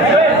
Yeah.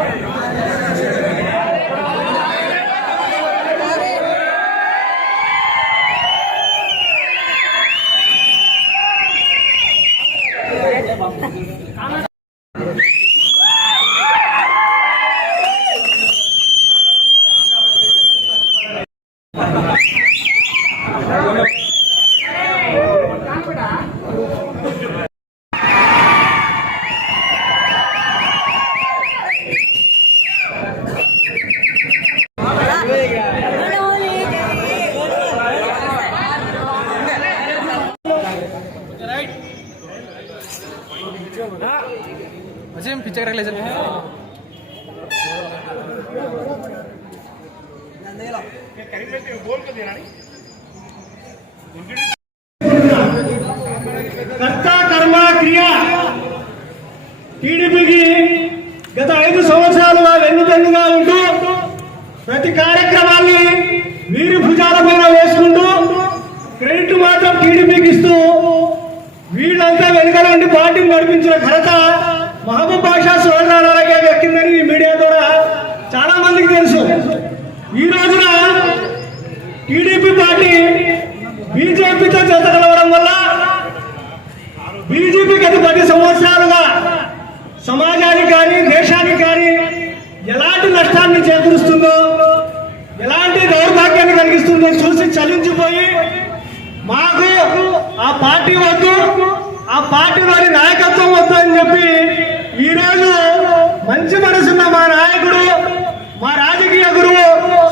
వచ్చి picture లేదు కర్త కర్మ క్రియ. టీడీపీకి గత ఐదు సంవత్సరాలుగా వెన్నుదన్నుగా ఉంటూ ప్రతి కార్యక్రమాన్ని వీరి భుజాల పైన వేసుకుంటూ క్రెడిట్ మాత్రం టీడీపీకి ఇస్తూ వీళ్ళంతా వెనుక నుండి పార్టీని నడిపించిన ఘనత మహబూబ్ బాషా సోదరాలకే దక్కిందని ఈ మీడియా ద్వారా చాలా మందికి తెలుసు. ఈ రోజున టీడీపీ పార్టీ బీజేపీతో జత కలవడం వల్ల బీజేపీ గత పది సంవత్సరాలుగా సమాజానికి కానీ దేశానికి కానీ ఎలాంటి నష్టాన్ని చేకూరుస్తుందో ఎలాంటి దౌర్భాగ్యాన్ని కలిగిస్తుందో చూసి చలించిపోయి మాకు ఆ పార్టీ వద్దు ఆ పార్టీలోని నాయకత్వం వస్తుందని చెప్పి ఈరోజు మంచి మనసున్న మా నాయకుడు మా రాజకీయ గురువు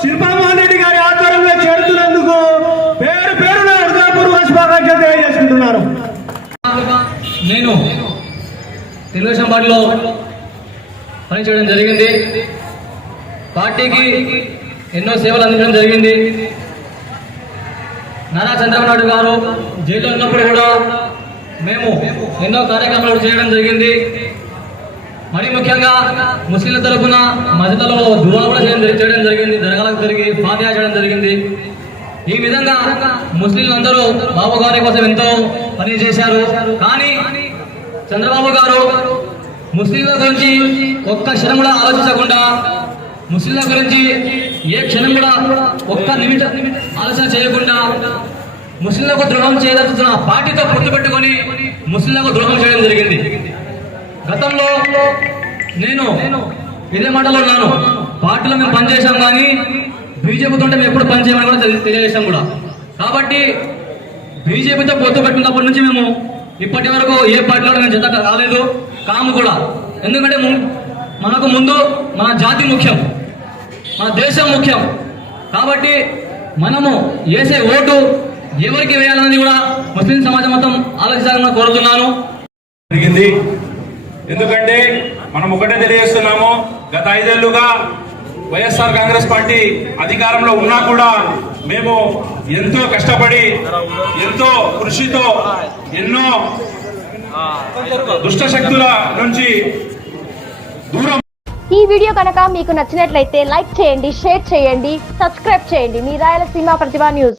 శిల్పామోహన్ రెడ్డి గారి ఆధ్వర్యంలో చేరుతున్నందుకు పేరు పేరున హృదయపూర్వ శుభాకాంక్షలు తెలియజేసుకుంటున్నారు నేను తెలుగుదేశం పార్టీలో పనిచేయడం జరిగింది. పార్టీకి ఎన్నో సేవలు అందించడం జరిగింది. నారా చంద్రబాబు నాయుడు గారు జైల్లో ఉన్నప్పుడు కూడా మేము ఎన్నో కార్యక్రమాలు చేయడం జరిగింది. మరి ముఖ్యంగా ముస్లింల తరఫున మధ్యలో దువా కూడా చేయడం జరిగింది. దరగాలకు జరిగి ఫాతిహా చేయడం జరిగింది. ఈ విధంగా ముస్లింలందరూ బాబు గారి కోసం ఎంతో పని చేశారు. కానీ చంద్రబాబు గారు ముస్లింల గురించి ఒక్క క్షణం కూడా ఆలోచించకుండా ముస్లింల గురించి ఏ క్షణం కూడా ఒక్క నిమిషం ఆలోచన చేయకుండా ముస్లింలకు ద్రోహం చేయదలుచున్న పార్టీతో పొత్తు పెట్టుకొని ముస్లింలకు ద్రోహం చేయడం జరిగింది. గతంలో నేను ఇదే మాటలో ఉన్నాను పార్టీలో మేము పనిచేసాం కానీ బీజేపీతో మేము ఎప్పుడు పనిచేయమని కూడా తెలియజేశాం కూడా. కాబట్టి బీజేపీతో పొత్తు పెట్టినప్పటి నుంచి మేము ఇప్పటి వరకు ఏ పార్టీలో మేము జత రాలేదు కాము కూడా. ఎందుకంటే మనకు ముందు మన జాతి ముఖ్యం మన దేశం ముఖ్యం. కాబట్టి మనము వేసే ఓటు ఎవరికి వేయాలని కూడా ముస్లిం సమాజం మొత్తం ఆలోచించాలని కోరుతున్నాను. జరిగింది. ఎందుకంటే మనం ఒకటే తెలియజేస్తున్నాము గత ఐదేళ్ళుగా వైఎస్ఆర్ కాంగ్రెస్ పార్టీ అధికారంలో ఉన్నా కూడా మేము ఎంతో కష్టపడి ఎంతో కృషితో ఎన్నో దుష్ట శక్తుల నుంచి దూరం ఈ వీడియో కనుక మీకు నచ్చినట్లయితే లైక్ చేయండి షేర్ చేయండి సబ్స్క్రైబ్ చేయండి. మీ రాయలసీమ ప్రతిభా న్యూస్.